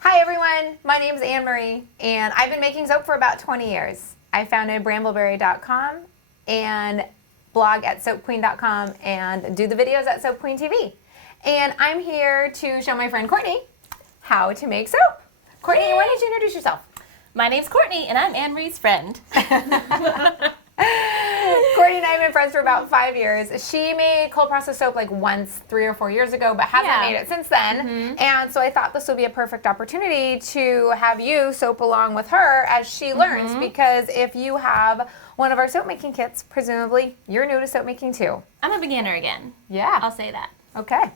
Hi everyone, my name is Anne Marie and I've been making soap for about 20 years. I founded brambleberry.com and blog at soapqueen.com and do the videos at Soap Queen TV. And I'm here to show my friend Courtney how to make soap. Courtney, why don't you introduce yourself? My name's Courtney and I'm Anne Marie's friend. Courtney and I have been friends for about 5 years. She made cold process soap like once 3 or 4 years ago, but hasn't made it since then. And so I thought this would be a perfect opportunity to have you soap along with her as she learns, because if you have one of our soap making kits, presumably you're new to soap making too. I'm a beginner again. Yeah. I'll say that. Okay.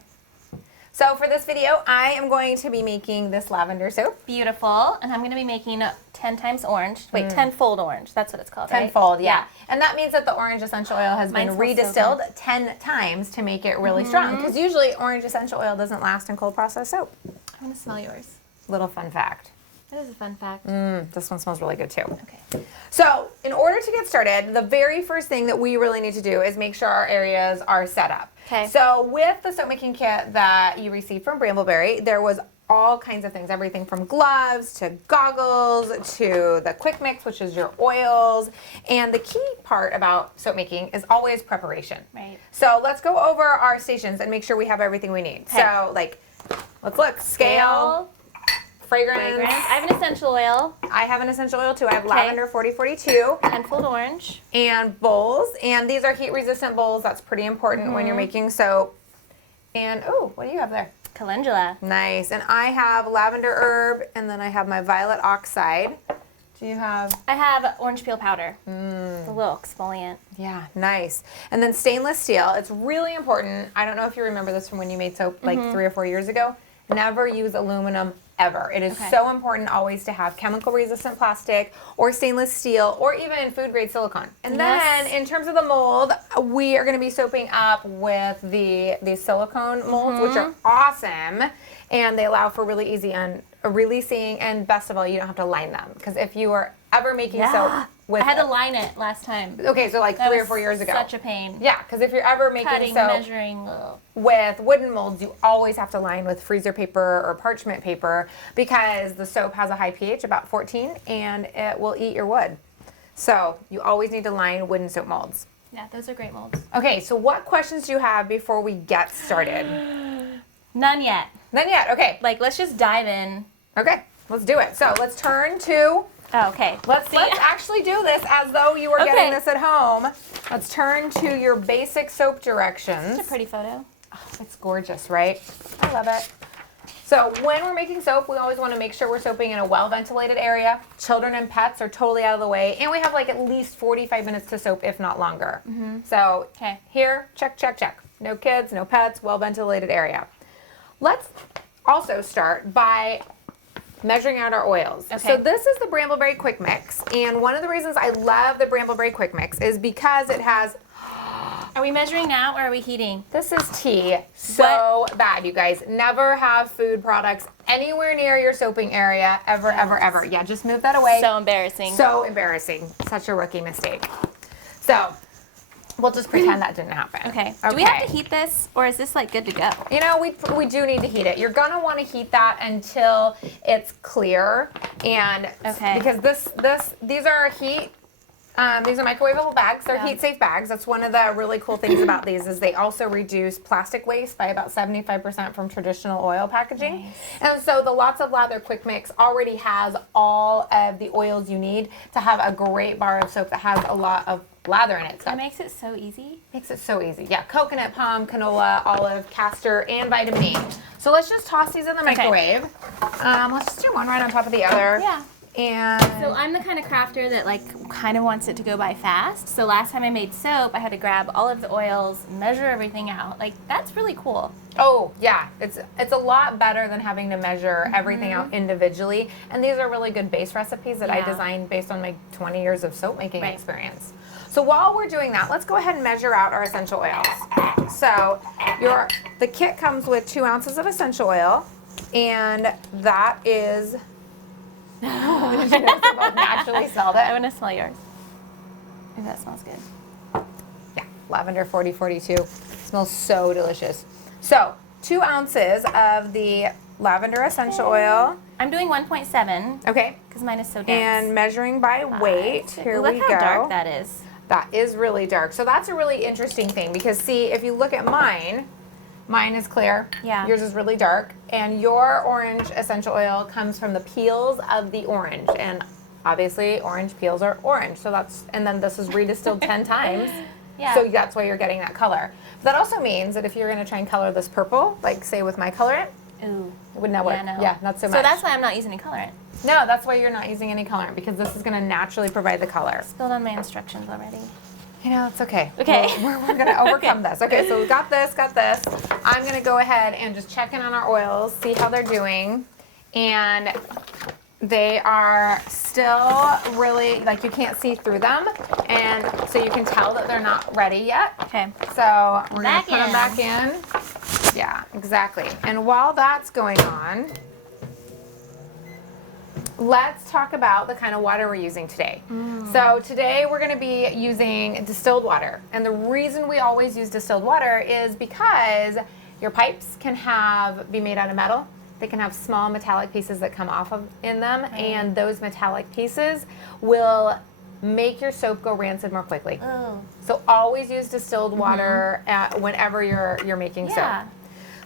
So for this video, I am going to be making this lavender soap. Beautiful. And I'm going to be making 10 times orange. Wait, 10-fold orange. That's what it's called, right? 10-fold, yeah. And that means that the orange essential oil has been redistilled 10 times to make it really strong. Because usually orange essential oil doesn't last in cold process soap. I'm going to smell yours. Little fun fact. That is a fun fact. This one smells really good too. Okay. So in order to get started, the very first thing that we really need to do is make sure our areas are set up. Okay. So with the soap making kit that you received from Brambleberry, there was all kinds of things, everything from gloves to goggles to the quick mix, which is your oils. And the key part about soap making is always preparation. Right. So let's go over our stations and make sure we have everything we need. Okay. So like, let's look, scale. Fragrance. I have an essential oil. I have an essential oil too. I have Lavender 4042. 10-fold orange. And bowls. And these are heat resistant bowls. That's pretty important when you're making soap. And, oh, what do you have there? Calendula. Nice. And I have lavender herb, and then I have my violet oxide. Do you have? I have orange peel powder. It's a little exfoliant. Yeah, nice. And then stainless steel. It's really important. I don't know if you remember this from when you made soap like 3 or 4 years ago. Never use aluminum ever. It is so important always to have chemical resistant plastic or stainless steel or even food grade silicone. And then in terms of the mold, we are going to be soaping up with the silicone molds, which are awesome, and they allow for really easy releasing, and best of all, you don't have to line them, because if you are ever making soap with I had to line it last time. Okay, so like 3 or 4 years ago. Such a pain. Yeah, because if you're ever making Cutting, soap measuring. with wooden molds, you always have to line with freezer paper or parchment paper, because the soap has a high pH, about 14, and it will eat your wood. So you always need to line wooden soap molds. Yeah, those are great molds. Okay, so what questions do you have before we get started? None yet. None yet, okay. Like, let's just dive in. Okay, let's do it. So let's turn to... Oh, okay. Let's actually do this as though you were getting this at home. Let's turn to your basic soap directions. It's a pretty photo. Oh, it's gorgeous, right? I love it. So when we're making soap, we always want to make sure we're soaping in a well-ventilated area. Children and pets are totally out of the way. And we have like at least 45 minutes to soap, if not longer. So here, check, check, check. No kids, no pets, well-ventilated area. Let's also start by measuring out our oils. Okay. So this is the Brambleberry Quick Mix, and one of the reasons I love the Brambleberry Quick Mix is because it has... Are we measuring now or are we heating? This is tea. So bad, you guys. Never have food products anywhere near your soaping area, ever, ever, ever. Yeah, just move that away. So embarrassing. So embarrassing. Such a rookie mistake. So we'll just pretend that didn't happen. Okay. Do we have to heat this, or is this like good to go? You know, we do need to heat it. You're gonna want to heat that until it's clear, and because these are these are microwavable bags. They're heat safe bags. That's one of the really cool things about these, is they also reduce plastic waste by about 75% from traditional oil packaging. Nice. And so the Lots of Lather Quick Mix already has all of the oils you need to have a great bar of soap that has a lot of lather in it. So it makes it so easy. Makes it so easy. Yeah, coconut, palm, canola, olive, castor, and vitamin E. So let's just toss these in the microwave. Let's just do one right on top of the other. Yeah. And so I'm the kind of crafter that like kind of wants it to go by fast. So last time I made soap, I had to grab all of the oils, measure everything out. Like, that's really cool. Oh yeah, it's a lot better than having to measure everything out individually. And these are really good base recipes that I designed based on my 20 years of soap making experience. So while we're doing that, let's go ahead and measure out our essential oils. So the kit comes with 2 ounces of essential oil, and that is... Did you notice I both naturally smelled it? I want to smell yours. Ooh, that smells good. Yeah, Lavender 4042. Smells so delicious. So 2 ounces of the lavender essential oil, I'm doing 1.7 Okay. because mine is so dense. And measuring by weight. Here Look we how go. dark that is. That is really dark. So that's a really interesting thing because see, if you look at mine is clear. Yeah. Yours is really dark. And your orange essential oil comes from the peels of the orange. And obviously orange peels are orange. So that's, and then this is redistilled 10 times. Yeah. So that's why you're getting that color. But that also means that if you're gonna try and color this purple, like say with my colorant, Ooh. it would not work. Yeah, no. Yeah, not so much. So that's why I'm not using any colorant. No, that's why you're not using any colorant because this is gonna naturally provide the color. Spilled on my instructions already. You know, it's okay. Okay. We're going to overcome this. Okay, so we got this. I'm going to go ahead and just check in on our oils, see how they're doing. And they are still really, like you can't see through them. And so you can tell that they're not ready yet. Okay. So we're going to Back put them in. back in. Yeah, exactly. And while that's going on, let's talk about the kind of water we're using today. So today we're going to be using distilled water. And the reason we always use distilled water is because your pipes can be made out of metal. They can have small metallic pieces that come off of in them, and those metallic pieces will make your soap go rancid more quickly. Oh. So always use distilled water whenever you're making Yeah. soap.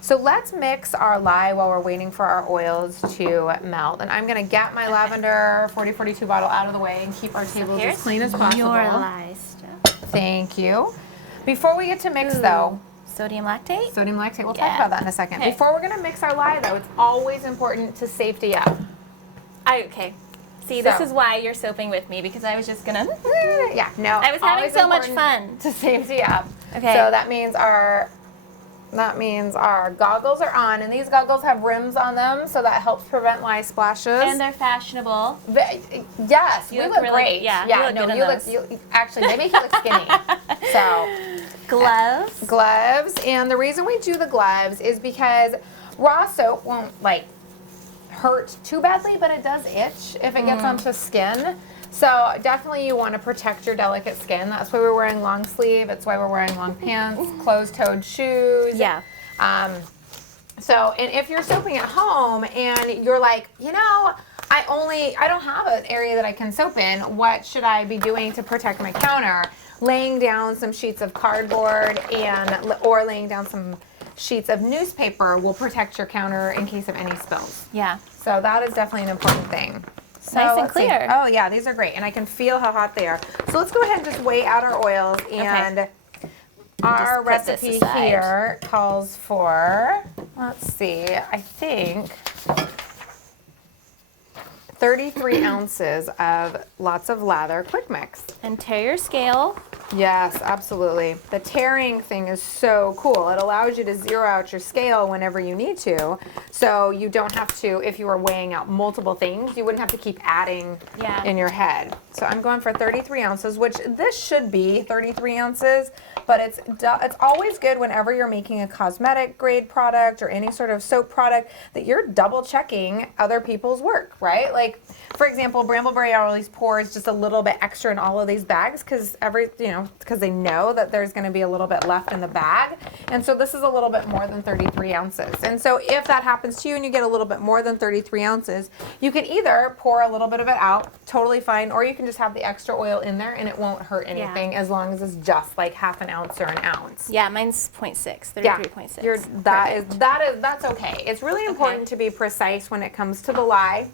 So let's mix our lye while we're waiting for our oils to melt. And I'm going to get my lavender 4042 bottle out of the way and keep our tables as clean as possible. Your lye stuff. Thank you. Before we get to mix though, Sodium lactate? sodium lactate, we'll talk Yeah. about that in a second. Okay. Before we're going to mix our lye though, it's always important to safety up. Okay. See, this So- is why you're soaping with me, because I was just gonna. Yeah, no. I was having always so much important fun. to safety up. Okay. So that means our goggles are on, and these goggles have rims on them, so that helps prevent lye splashes. And they're fashionable. Yes, You we look look really- great. yeah, you look good in those. Actually, they make you look skinny. So, Gloves. gloves, and the reason we do the gloves is because raw soap won't like hurt too badly, but it does itch if it gets onto skin. So definitely you want to protect your delicate skin. That's why we're wearing long sleeve. It's why we're wearing long pants, closed-toed shoes. Yeah. So, and if you're soaping at home and you're like, you know, I don't have an area that I can soap in. What should I be doing to protect my counter? Laying down some sheets of cardboard or laying down some sheets of newspaper will protect your counter in case of any spills. Yeah. So that is definitely an important thing. So Nice and let's see. clear. Oh yeah, these are great, and I can feel how hot they are. So let's go ahead and just weigh out our oils, and our Just put this recipe aside. here calls for, let's see, I think 33 ounces of lots of lather quick mix. And tear your scale. Yes, absolutely. The tearing thing is so cool. It allows you to zero out your scale whenever you need to. So you don't have to, if you were weighing out multiple things, you wouldn't have to keep adding Yeah. in your head. So I'm going for 33 ounces, which this should be 33 ounces, but it's always good whenever you're making a cosmetic grade product or any sort of soap product that you're double checking other people's work, right? Like, for example, Brambleberry always pours just a little bit extra in all of these bags because because they know that there's going to be a little bit left in the bag. And so this is a little bit more than 33 ounces. And so if that happens to you and you get a little bit more than 33 ounces, you can either pour a little bit of it out, totally fine, or you can just have the extra oil in there and it won't hurt anything as long as it's just like half an ounce or an ounce. Yeah, mine's 0.6, Yeah, 33.6. that's okay. It's really important to be precise when it comes to the lye.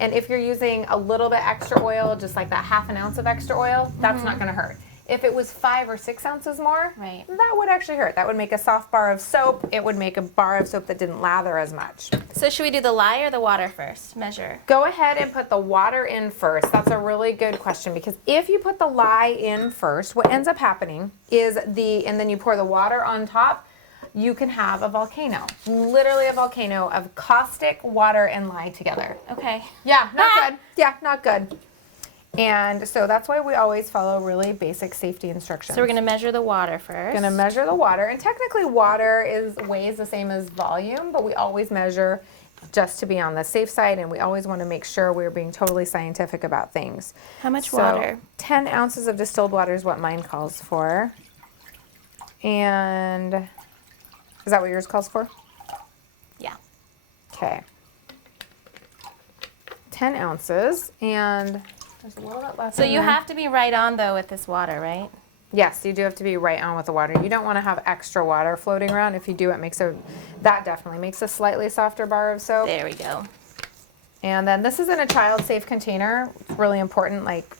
And if you're using a little bit extra oil, just like that half an ounce of extra oil, that's not going to hurt. If it was 5 or 6 ounces more, Right. that would actually hurt. That would make a soft bar of soap. It would make a bar of soap that didn't lather as much. So should we do the lye or the water first? Measure. Go ahead and put the water in first. That's a really good question because if you put the lye in first, what ends up happening is and then you pour the water on top, you can have a volcano. Literally a volcano of caustic water and lye together. Okay. Yeah, not good. Yeah, not good. And so that's why we always follow really basic safety instructions. So we're gonna measure the water first. Gonna measure the water, and technically water weighs the same as volume, but we always measure just to be on the safe side, and we always want to make sure we're being totally scientific about things. How much So, water? 10 ounces of distilled water is what mine calls for. And is that what yours calls for? Yeah. Okay. 10 ounces, and there's a little bit left. So in you there. have to be right on though with this water, right? Yes, you do have to be right on with the water. You don't want to have extra water floating around. If you do, that definitely makes a slightly softer bar of soap. There we go. And then this is in a child-safe container. It's really important, like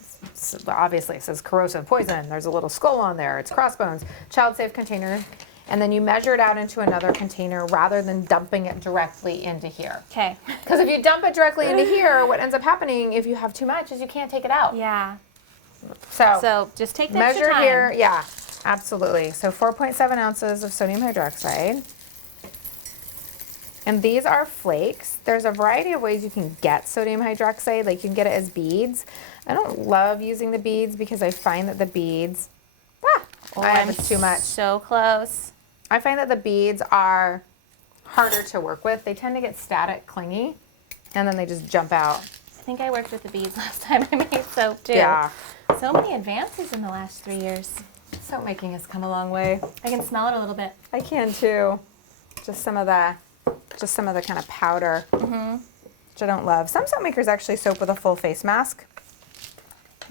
obviously it says corrosive poison. There's a little skull on there. It's crossbones. Child-safe container. And then you measure it out into another container rather than dumping it directly into here. Okay. Because if you dump it directly into here, what ends up happening if you have too much is you can't take it out. Yeah. So just take the measure extra time. here. Yeah, absolutely. So 4.7 ounces of sodium hydroxide. And these are flakes. There's a variety of ways you can get sodium hydroxide. Like you can get it as beads. I don't love using the beads because I find that the beads, it's too much. So close. I find that the beads are harder to work with. They tend to get static, clingy, and then they just jump out. I think I worked with the beads last time I made soap too. Yeah. So many advances in the last 3 years. Soap making has come a long way. I can smell it a little bit. I can too. Just some of the kind of powder, which I don't love. Some soap makers actually soap with a full face mask,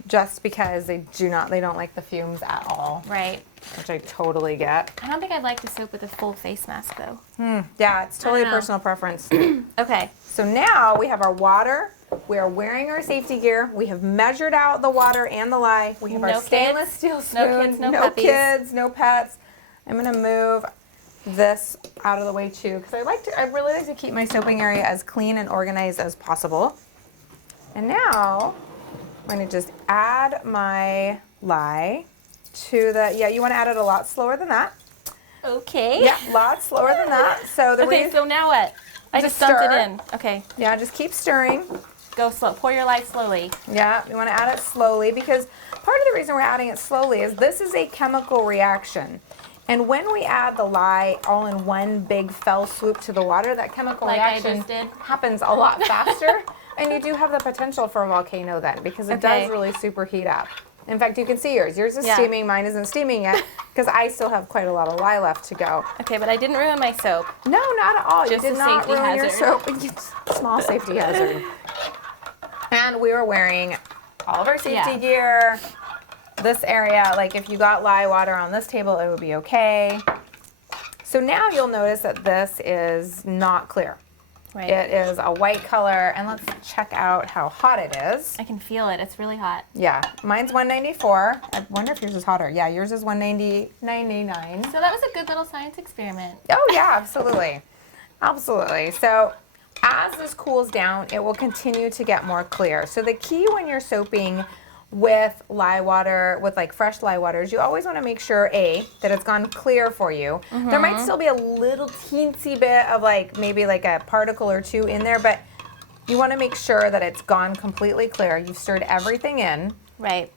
just because they don't like the fumes at all. Right. Which I totally get. I don't think I'd like to soap with a full face mask though. Yeah, it's totally a I don't know. personal preference. Okay. So now we have our water. We are wearing our safety gear. We have measured out the water and the lye. We have our No stainless kids, steel no spoon. kids, no puppies. kids, no pets. I'm gonna move this out of the way too, because I really like to keep my soaping area as clean and organized as possible. And now I'm gonna just add my lye to you want to add it a lot slower than that. Okay. Yeah, a lot slower than that. So Okay, so now what? I just dumped it in. Okay. Yeah, just keep stirring. Go slow. Pour your lye slowly. Yeah, you want to add it slowly because part of the reason we're adding it slowly is this is a chemical reaction. And when we add the lye all in one big fell swoop to the water, that chemical Like I reaction just did? happens a lot faster. And you do have the potential for a volcano then because it Okay. does really superheat up. In fact, you can see yours. Yours is Yeah. steaming, mine isn't steaming yet because I still have quite a lot of lye left to go. Okay, but I didn't ruin my soap. No, not at all. Just you did a not safety ruin your hazard. soap. It's a small safety hazard. And we were wearing all of our safety gear. This area, like if you got lye water on this table, it would be okay. So now you'll notice that this is not clear. Right. It is a white color, and let's check out how hot it is. I can feel it. It's really hot. Yeah, mine's 194. I wonder if yours is hotter. Yeah, yours is 199. So that was a good little science experiment. Oh yeah, absolutely. Absolutely. So as this cools down, it will continue to get more clear. So the key when you're soaping with lye water, with like fresh lye water, is you always want to make sure, that it's gone clear for you. There might still be a little teensy bit of like maybe like a particle or two in there, but you want to make sure that it's gone completely clear. You've stirred everything in. Right.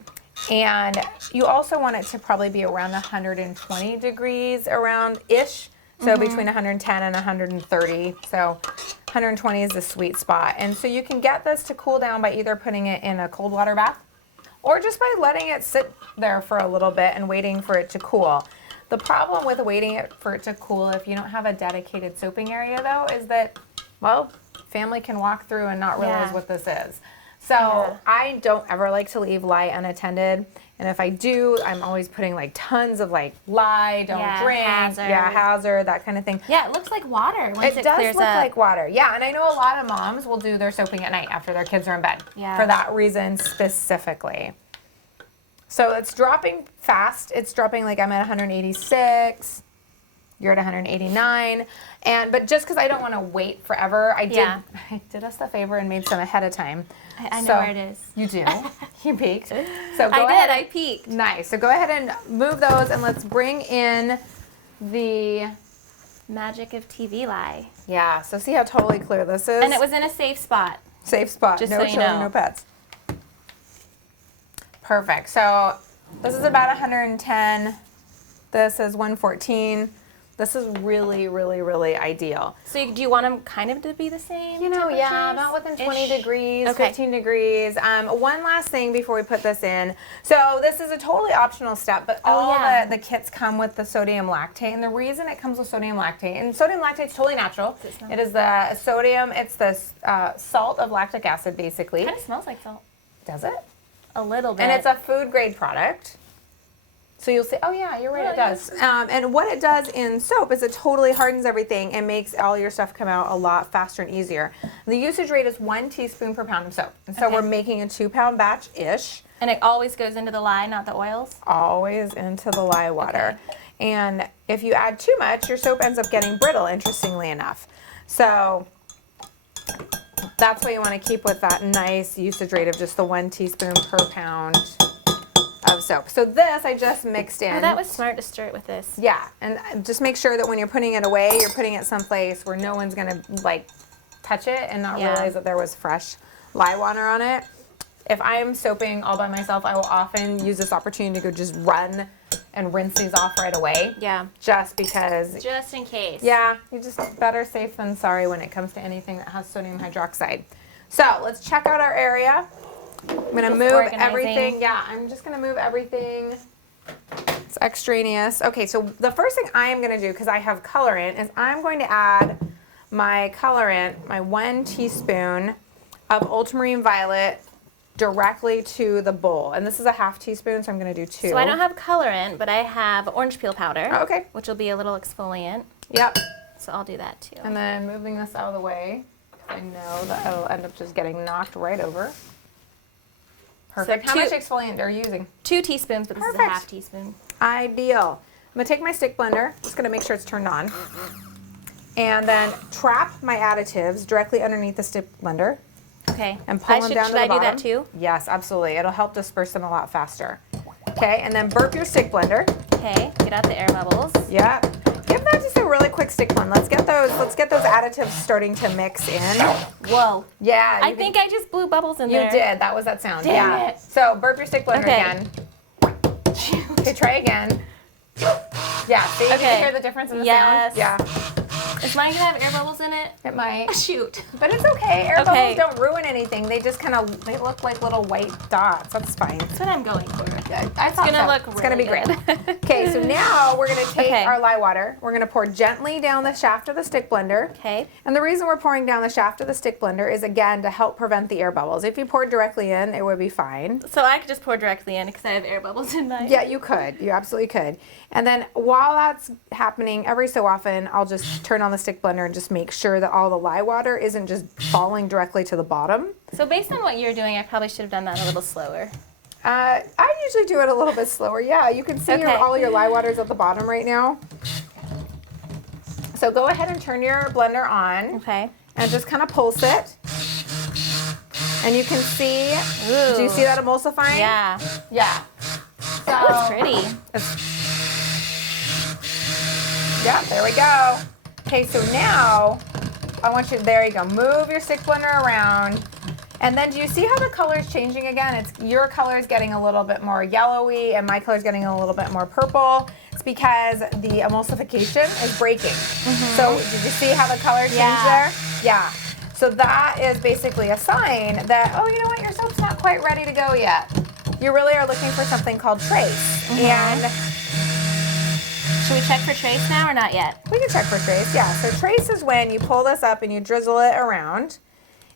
And you also want it to probably be around 120 degrees around-ish. So between 110 and 130. So 120 is the sweet spot. And so you can get this to cool down by either putting it in a cold water bath or just by letting it sit there for a little bit and waiting for it to cool. The problem with waiting for it to cool if you don't have a dedicated soaping area though is that, well, family can walk through and not realize what this is. So I don't ever like to leave lye unattended. And if I do, I'm always putting like tons of like lye, don't drink, hazard, that kind of thing. Yeah, it looks like water once It it does clears look up. like water. Yeah, and I know a lot of moms will do their soaping at night after their kids are in bed. Yeah. For that reason specifically. So it's dropping fast. It's dropping like I'm at 186. You're at 189. But just because I don't want to wait forever, I did us the favor and made some ahead of time. I know where it is. You do. You peeked. So go I ahead. did. I peeked. Nice. So go ahead and move those and let's bring in the Magic of TV lye. Yeah, so see how totally clear this is? And it was in a safe spot. Safe spot. Just no so you children, know. no pets. Perfect. So this is about 110. This is 114. This is really, really, really ideal. So do you want them kind of to be the same? You know, yeah, temperatures? about within 20 degrees, Okay. 15 degrees. One last thing before we put this in. So this is a totally optional step, but all the kits come with the sodium lactate. And the reason it comes with sodium lactate, and sodium lactate is totally natural. It is the sodium, it's the salt of lactic acid, basically. It kind of smells like salt. Does it? A little bit. And it's a food grade product. So you'll say, oh yeah, you're right, it does. And what it does in soap is it totally hardens everything and makes all your stuff come out a lot faster and easier. The usage rate is 1 teaspoon per pound of soap. And so we're making a 2-pound batch-ish. And it always goes into the lye, not the oils? Always into the lye water. And if you add too much, your soap ends up getting brittle, interestingly enough. So that's why you want to keep with that nice usage rate of just the 1 teaspoon per pound of soap. So this I just mixed in. Oh, that was smart to stir it with this. Yeah, and just make sure that when you're putting it away, you're putting it someplace where no one's gonna like touch it and not realize that there was fresh lye water on it. If I'm soaping all by myself, I will often use this opportunity to go just run and rinse these off right away. Yeah. Just because. Just in case. Yeah, you just better safe than sorry when it comes to anything that has sodium hydroxide. So let's check out our area. I'm gonna move everything. Yeah, I'm just gonna move everything. It's extraneous. Okay, so the first thing I am gonna do, because I have colorant, is I'm going to add my colorant, my 1 teaspoon of ultramarine violet directly to the bowl. And this is a 1/2 teaspoon, so I'm gonna do 2. So I don't have colorant, but I have orange peel powder. Oh, okay. Which will be a little exfoliant. Yep. So I'll do that too. And then moving this out of the way, I know that it'll end up just getting knocked right over. Perfect. So how much exfoliant are you using? 2 teaspoons, but this is a 1/2 teaspoon. Ideal. I'm gonna take my stick blender, just gonna make sure it's turned on, and then trap my additives directly underneath the stick blender. Okay. And pull them down to the bottom. Should I do that too? Yes, absolutely. It'll help disperse them a lot faster. Okay, and then burp your stick blender. Okay, get out the air bubbles. Yep. Give that just a really quick stick blend. Let's get those additives starting to mix in. Whoa. Yeah. I think I just blew bubbles in there. You did. That was that sound. Damn it. So burp your stick blender again. Okay, try again. Yeah, see, you can hear the difference in the sound? Yeah. Is mine gonna have air bubbles in it? It might. Shoot. But it's okay. Air bubbles don't ruin anything. They just they look like little white dots. That's fine. That's what I'm going for. It's gonna look It's gonna be really great. Okay, so now we're gonna take our lye water. We're gonna pour gently down the shaft of the stick blender. Okay. And the reason we're pouring down the shaft of the stick blender is, again, to help prevent the air bubbles. If you poured directly in, it would be fine. So I could just pour directly in because I have air bubbles in mine. Yeah, you could. You absolutely could. And then while that's happening, every so often, I'll just turn on the stick blender and just make sure that all the lye water isn't just falling directly to the bottom. So based on what you're doing, I probably should have done that a little slower. I usually do it a little bit slower. Yeah, you can see all your lye waters at the bottom right now. So go ahead and turn your blender on. Okay. And just kind of pulse it. And you can see, do you see that emulsifying? Yeah. Yeah. So, That's pretty. Yeah, there we go. Okay, so now I want you, there you go, move your stick blender around. And then do you see how the color is changing again? Your color is getting a little bit more yellowy and my color is getting a little bit more purple. It's because the emulsification is breaking. So did you see how the color changed there? Yeah. So that is basically a sign that, oh, you know what, your soap's not quite ready to go yet. You really are looking for something called trace. And should we check for trace now or not yet? we can check for trace, yeah. So trace is when you pull this up and you drizzle it around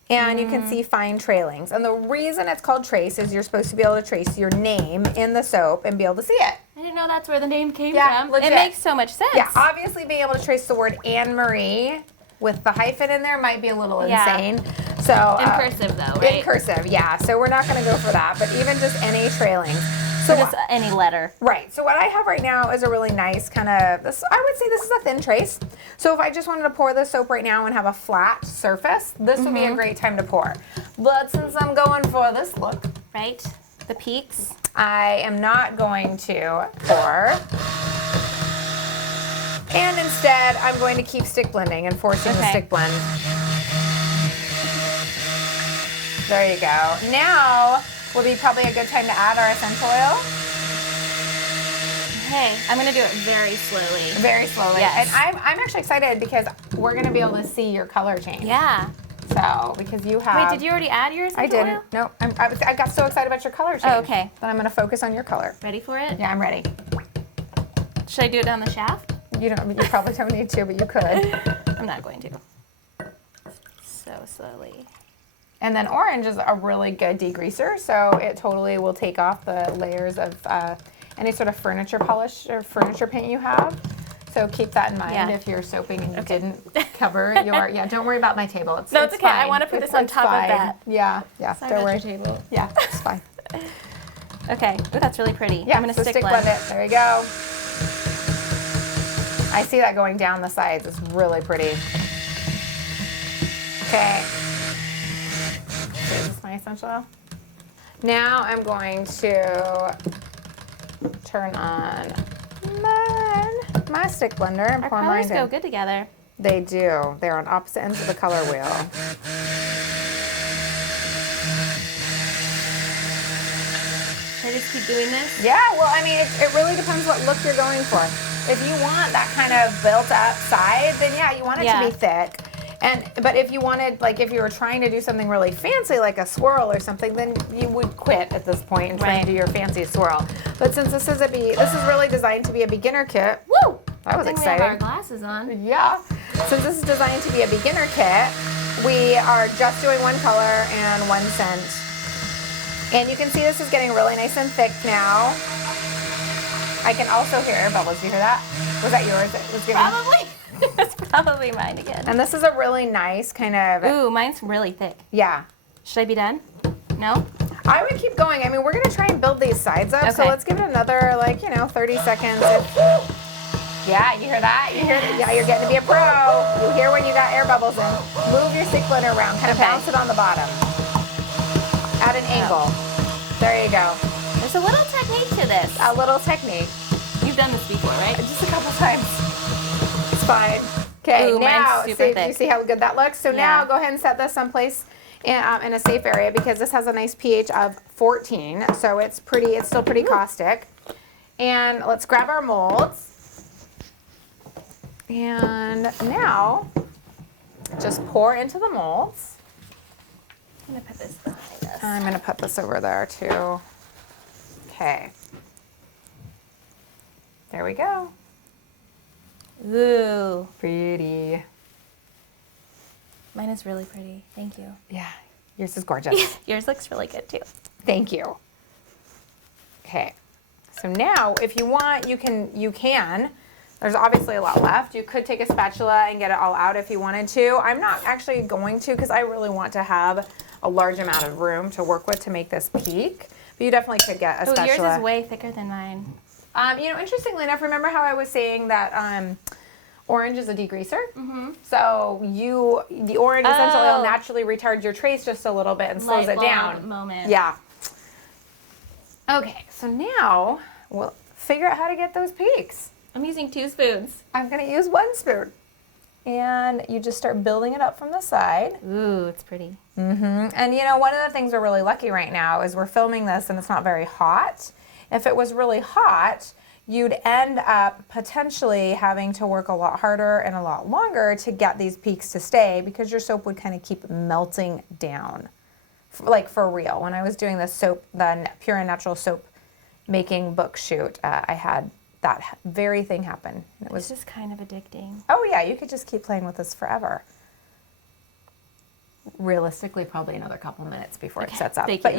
and you can see fine trailings. And the reason it's called trace is you're supposed to be able to trace your name in the soap and be able to see it. I didn't know that's where the name came from. Legit. It makes so much sense. Yeah, obviously being able to trace the word Anne-Marie with the hyphen in there might be a little insane. So in cursive though, right? In cursive, yeah. So we're not going to go for that, but even just any trailings. So just any letter. Right. So what I have right now is a really nice kind of, this. I would say this is a thin trace. So if I just wanted to pour the soap right now and have a flat surface, this would be a great time to pour. But since I'm going for this look, right, the peaks, I am not going to pour. And instead, I'm going to keep stick blending and forcing the stick blend. There you go. Now would be probably a good time to add our essential oil. Okay, I'm gonna do it very slowly. Very slowly. Yes. And I'm actually excited because we're going to be able to see your color change. Yeah. So, because you have... Wait, did you already add yours? I didn't. No, I got so excited about your color change. Oh, okay. That I'm going to focus on your color. Ready for it? Yeah, I'm ready. Should I do it down the shaft? You probably don't need to, but you could. I'm not going to. So slowly. And then orange is a really good degreaser, so it totally will take off the layers of any sort of furniture polish or furniture paint you have. So keep that in mind if you're soaping and you didn't cover your, don't worry about my table. No, it's okay. fine. I want to put this on top fine. of that. Yeah, Sorry don't about worry. your table. Yeah, it's fine. Okay. Oh, that's really pretty. Yeah, I'm going so to stick blend. with it. There you go. I see that going down the sides. It's really pretty. Okay. Is this my essential oil? Now I'm going to turn on my stick blender and Our pour mine colors in. go good together. They do. They're on opposite ends of the color wheel. Should I just keep doing this? Yeah, well, I mean, it really depends what look you're going for. If you want that kind of built up side, then yeah, you want it to be thick. But if you wanted, like if you were trying to do something really fancy, like a swirl or something, then you would quit at this point and try to do your fancy swirl. But since this is really designed to be a beginner kit. Woo! That was We have exciting. our glasses on. Yeah. Since this is designed to be a beginner kit, we are just doing one color and one scent. And you can see this is getting really nice and thick now. I can also hear air bubbles. Do you hear that? Was that yours? It was getting... Probably. It's probably mine again. And this is a really nice kind of... Ooh, mine's really thick. Yeah. Should I be done? No? I would keep going. I mean, we're going to try and build these sides up. So Okay. let's give it another, 30 seconds. Yeah, you hear that? Yeah, you're getting to be a pro. You hear when you got air bubbles in. Move your stick blender around. Kind of bounce it on the bottom. At an angle. There you go. There's a little technique to this. A little technique. You've done this before, right? Just a couple times. It's fine. Okay, Ooh, now, mine's super thick. you see how good that looks? So now go ahead and set this someplace in a safe area because this has a nice pH of 14. So it's still pretty caustic. And let's grab our molds. And now, just pour into the molds. I'm going to put this behind us. I'm going to put this over there too. Okay. There we go. Ooh. Pretty. Mine is really pretty. Thank you. Yeah, yours is gorgeous. Yours looks really good too. Thank you. Okay. So now, if you want, you can. There's obviously a lot left. You could take a spatula and get it all out if you wanted to. I'm not actually going to because I really want to have a large amount of room to work with to make this peak. But you definitely could get a spatula. Yours is way thicker than mine. Interestingly enough, remember how I was saying that orange is a degreaser? Mm-hmm. So the orange essential oil naturally retards your trace just a little bit and slows it down. Moment. Yeah. Okay, so now we'll figure out how to get those peaks. I'm using 2 spoons. I'm going to use 1 spoon. And you just start building it up from the side. Ooh, it's pretty. Mm-hmm. And one of the things we're really lucky right now is we're filming this and it's not very hot. If it was really hot, you'd end up potentially having to work a lot harder and a lot longer to get these peaks to stay because your soap would kind of keep melting down. Like for real. When I was doing the Pure and Natural Soap Making book shoot, I had that very thing happen. This is kind of addicting. Oh yeah, you could just keep playing with this forever. Realistically, probably another couple minutes before it sets up. But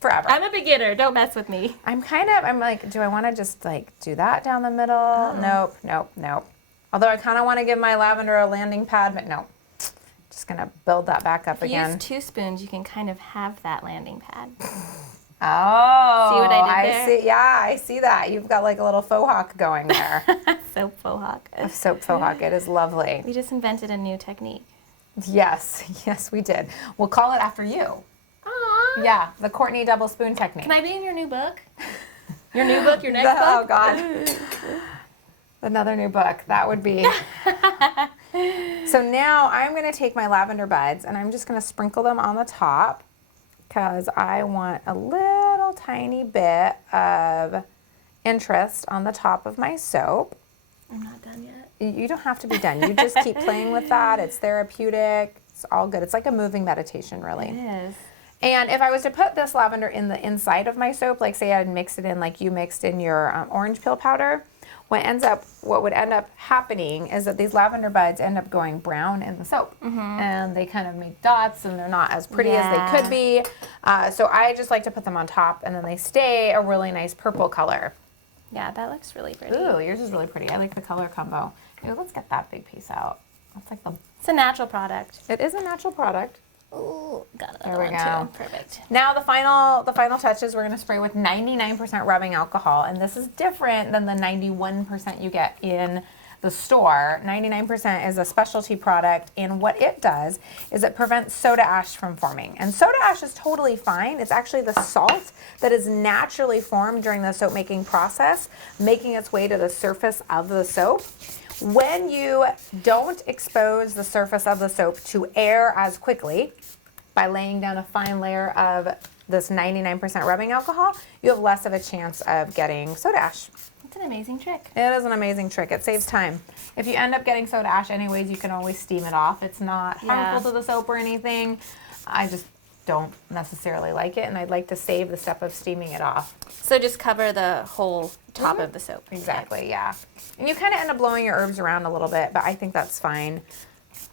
forever. I'm a beginner. Don't mess with me. I'm like, do I want to just do that down the middle? Oh. Nope. Although I kind of want to give my lavender a landing pad, but no. Just going to build that back up again. If you use 2 spoons, you can kind of have that landing pad. Oh. See what I did there? See, yeah, I see that. You've got like a little faux hawk going there. Soap faux hawk. A soap faux hawk. It is lovely. We just invented a new technique. Yes, we did. We'll call it after you. Aww. Yeah, the Courtney double spoon technique. Can I be in your new book? Your new book? Your next book? Oh, God. Another new book. That would be. So now I'm going to take my lavender buds and I'm just going to sprinkle them on the top because I want a little tiny bit of interest on the top of my soap. I'm not done yet. You don't have to be done. You just keep playing with that. It's therapeutic. It's all good. It's like a moving meditation, really. It is. And if I was to put this lavender in the inside of my soap, like say I'd mixed it in like you mixed in your orange peel powder, what would end up happening is that these lavender buds end up going brown in the soap. And they kind of make dots and they're not as pretty as they could be. So I just like to put them on top and then they stay a really nice purple color. Yeah, that looks really pretty. Ooh, yours is really pretty. I like the color combo. Ooh, let's get that big piece out. That's like It's a natural product. it is a natural product. Ooh, got There another we one go. too. Perfect. Now the final touches, we're going to spray with 99% rubbing alcohol, and this is different than the 91% you get in the store. 99% is a specialty product, and what it does is it prevents soda ash from forming. And soda ash is totally fine. It's actually the salt that is naturally formed during the soap making process, making its way to the surface of the soap. When you don't expose the surface of the soap to air as quickly by laying down a fine layer of this 99% rubbing alcohol, you have less of a chance of getting soda ash. It's an amazing trick. It is an amazing trick. It saves time. If you end up getting soda ash anyways, you can always steam it off. It's not harmful to the soap or anything. I just don't necessarily like it, and I'd like to save the step of steaming it off. So just cover the whole top of the soap. Exactly, yeah. And you kind of end up blowing your herbs around a little bit, but I think that's fine.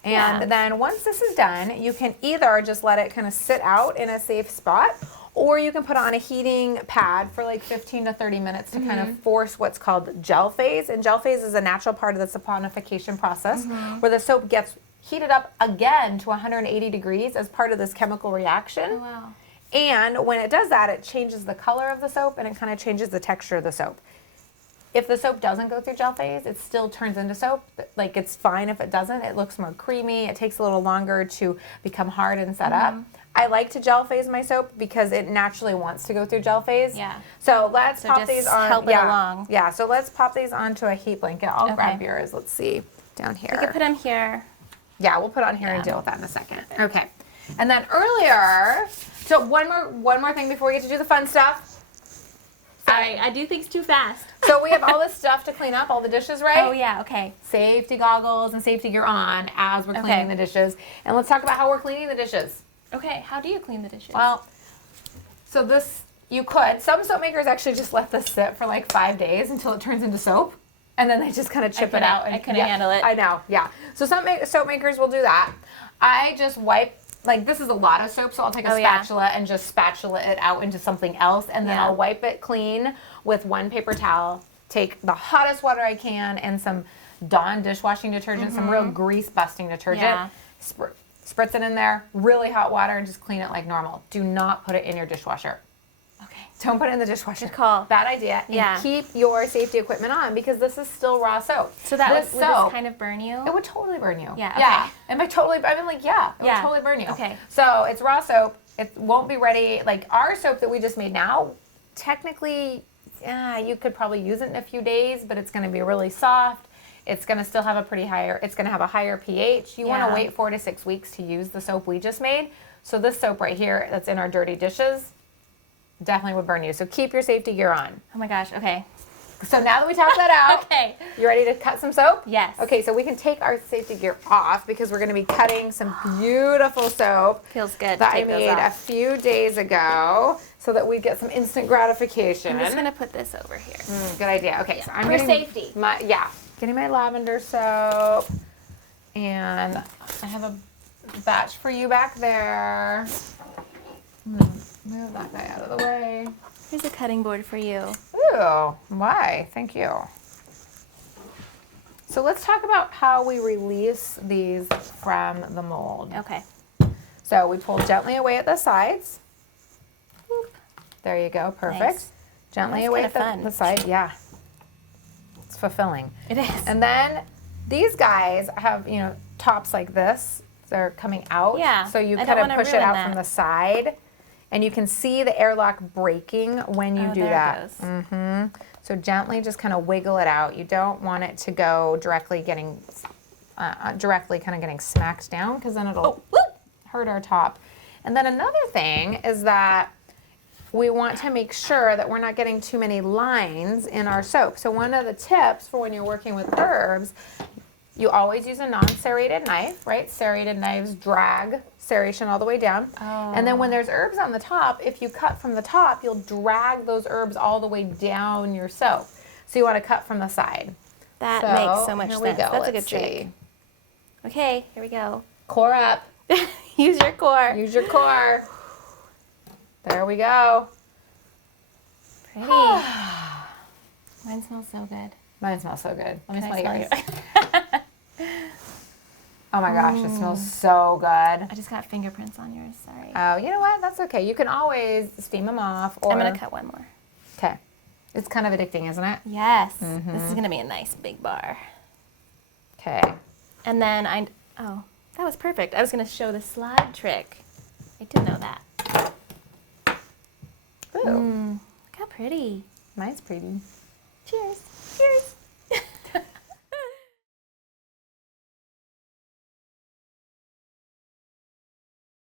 And then once this is done, you can either just let it kind of sit out in a safe spot, or you can put it on a heating pad for like 15 to 30 minutes to kind of force what's called gel phase. And gel phase is a natural part of the saponification process where the soap gets heated up again to 180 degrees as part of this chemical reaction. Oh, wow. And when it does that, it changes the color of the soap and it kind of changes the texture of the soap. If the soap doesn't go through gel phase, it still turns into soap. Like, it's fine if it doesn't. It looks more creamy. It takes a little longer to become hard and set up. I like to gel phase my soap because it naturally wants to go through gel phase. Yeah. So let's pop just these on. help it along. Yeah, so let's pop these onto a heat blanket. I'll grab yours. Let's see. Down here. You could put them here. Yeah, we'll put on here and deal with that in a second. Okay. And then earlier, so one more thing before we get to do the fun stuff. I do things too fast. So we have all this stuff to clean up, all the dishes, right? Oh, yeah, okay. Safety goggles and safety gear on as we're cleaning the dishes. And let's talk about how we're cleaning the dishes. Okay, how do you clean the dishes? Well, so this, you could. Some soap makers actually just let this sit for like 5 days until it turns into soap. And then they just kind of chip it out. And, I couldn't handle it. I know, yeah. So some soap makers will do that. I just wipe, like this is a lot of soap, so I'll take a spatula and just spatula it out into something else. And then I'll wipe it clean with one paper towel, take the hottest water I can and some Dawn dishwashing detergent, some real grease-busting detergent. Spritz it in there, really hot water, and just clean it like normal. Do not put it in your dishwasher. Okay. Don't put it in the dishwasher. Good call. Bad idea. And keep your safety equipment on because this is still raw soap. So that would this kind of burn you? It would totally burn you. Yeah. Okay. Yeah. And by totally, I mean like, it would totally burn you. Okay. So it's raw soap. It won't be ready. Like our soap that we just made now, technically, you could probably use it in a few days, but it's going to be really soft. It's going to still have it's going to have a higher pH. You want to wait 4 to 6 weeks to use the soap we just made. So this soap right here that's in our dirty dishes definitely would burn you. So keep your safety gear on. Oh my gosh, okay. So now that we talked that out, Okay. You ready to cut some soap? Yes. Okay, so we can take our safety gear off because we're going to be cutting some beautiful soap. Feels good that to take I those made a off. few days ago so that we get some instant gratification. I'm just going to put this over here. Good idea. Okay, so I'm For getting safety. Getting my lavender soap. And I have a batch for you back there. I'm going to move that guy out of the way. Here's a cutting board for you. Ooh, why? Thank you. So let's talk about how we release these from the mold. Okay. So we pull gently away at the sides. Boop. There you go, perfect. Nice. Gently That's away kinda at the side, yeah. It's fulfilling. It is. And then these guys have, tops like this. They're coming out. Yeah, So you I kind don't of wanna push it out ruin from that. the side. And you can see the airlock breaking when you do there that. It goes. So gently just kind of wiggle it out. You don't want it to go directly kind of getting smacked down because then it'll hurt our top. And then another thing is that we want to make sure that we're not getting too many lines in our soap. So one of the tips for when you're working with herbs, you always use a non-serrated knife, right? Serrated knives drag serration all the way down. Oh. And then when there's herbs on the top, if you cut from the top, you'll drag those herbs all the way down your soap. So you want to cut from the side. That makes so much here sense. we go. That's a good Let's trick. see. Okay, here we go. Core up. Use your core. Use your core. There we go. Pretty. Mine smells so good. Mine smells so good. Let me Can smell I yours. smell Oh my gosh, it smells so good. I just got fingerprints on yours. Sorry. Oh, you know what? That's okay. You can always steam them off. Or... I'm going to cut one more. Okay. It's kind of addicting, isn't it? Yes. This is going to be a nice big bar. Okay. And then oh, that was perfect. I was going to show the slide trick. I didn't know that. Ooh. Look how pretty. Mine's pretty. Cheers.